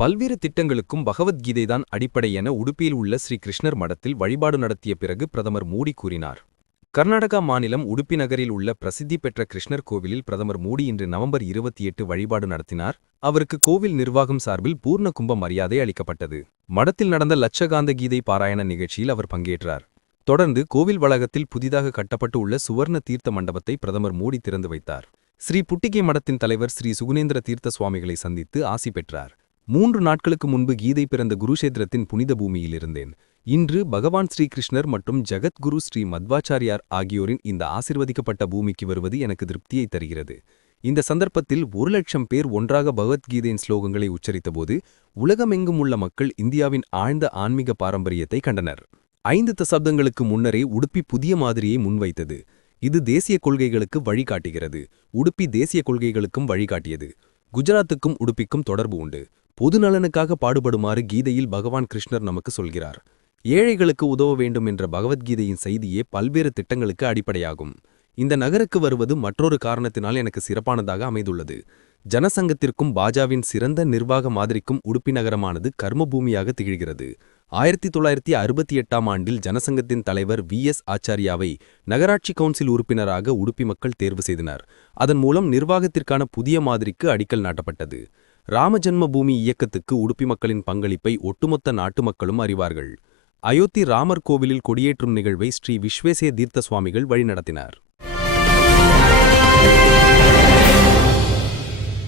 பல்வேறு திட்டங்களுக்கும் பகவத்கீதைதான் அடிப்படை என உடுப்பியில் உள்ள ஸ்ரீ கிருஷ்ணர் மடத்தில் வழிபாடு நடத்திய பிறகு பிரதமர் மோடி கூறினார். கர்நாடகா மாநிலம் உடுப்பி நகரில் உள்ள பிரசித்தி பெற்ற கிருஷ்ணர் கோவிலில் பிரதமர் மோடி இன்று நவம்பர் 28 வழிபாடு நடத்தினார். அவருக்கு கோவில் நிர்வாகம் சார்பில் பூர்ண கும்ப மரியாதை அளிக்கப்பட்டது. மடத்தில் நடந்த லட்சகாந்த கீதை பாராயண நிகழ்ச்சியில் அவர் பங்கேற்றார். தொடர்ந்து கோவில் வளாகத்தில் புதிதாக கட்டப்பட்டு உள்ள சுவர்ண தீர்த்த மண்டபத்தை பிரதமர் மோடி திறந்து வைத்தார். ஸ்ரீ புட்டிகை மடத்தின் தலைவர் ஸ்ரீ சுகுணேந்திர தீர்த்த சுவாமிகளை சந்தித்து ஆசி பெற்றார். 3 நாட்களுக்கு முன்பு கீதை பிறந்த குருஷேத்திரத்தின் புனித பூமியில் இருந்தேன். இன்று பகவான் ஸ்ரீகிருஷ்ணர் மற்றும் ஜகத்குரு ஸ்ரீ மத்வாச்சாரியார் ஆகியோரின் இந்த ஆசிர்வதிக்கப்பட்ட பூமிக்கு வருவது எனக்கு திருப்தியை தருகிறது. இந்த சந்தர்ப்பத்தில் 1,00,000 பேர் ஒன்றாக பகவத்கீதையின் ஸ்லோகங்களை உச்சரித்தபோது உலகமெங்கும் உள்ள மக்கள் இந்தியாவின் ஆழ்ந்த ஆன்மீக பாரம்பரியத்தை கண்டனர். 5 தசாப்தங்களுக்கு முன்னரே உடுப்பி புதிய மாதிரியை முன்வைத்தது. இது தேசிய கொள்கைகளுக்கு வழிகாட்டுகிறது. உடுப்பி தேசிய கொள்கைகளுக்கும் வழிகாட்டியது. குஜராத்துக்கும் உடுப்பிக்கும் தொடர்பு உண்டு. பொது நலனுக்காக பாடுபடுமாறு கீதையில் பகவான் கிருஷ்ணர் நமக்கு சொல்கிறார். ஏழைகளுக்கு உதவ வேண்டும் என்ற பகவத்கீதையின் செய்தியே பல்வேறு திட்டங்களுக்கு அடிப்படையாகும். இந்த நகருக்கு வருவது மற்றொரு காரணத்தினால் எனக்கு சிறப்பானதாக அமைந்துள்ளது. ஜனசங்கத்திற்கும் பாஜவின் சிறந்த நிர்வாக மாதிரிக்கும் உடுப்பி நகரமானது கர்மபூமியாக திகழ்கிறது. 1968ஆம் ஆண்டில் ஜனசங்கத்தின் தலைவர் V.S. ஆச்சாரியாவை நகராட்சி கவுன்சில் உறுப்பினராக உடுப்பி மக்கள் தேர்வு செய்தனர். அதன் மூலம் நிர்வாகத்திற்கான புதிய மாதிரிக்கு அடிக்கல் நாட்டப்பட்டது. ராமஜன்ம பூமி இயக்கத்துக்கு உடுப்பி மக்களின் பங்களிப்பை ஒட்டுமொத்த நாட்டு மக்களும் அறிவார்கள். அயோத்தி ராமர் கோவிலில் கொடியேற்றும் நிகழ்வை ஸ்ரீ விஸ்வேசே தீர்த்த சுவாமிகள் வழிநடத்தினார்.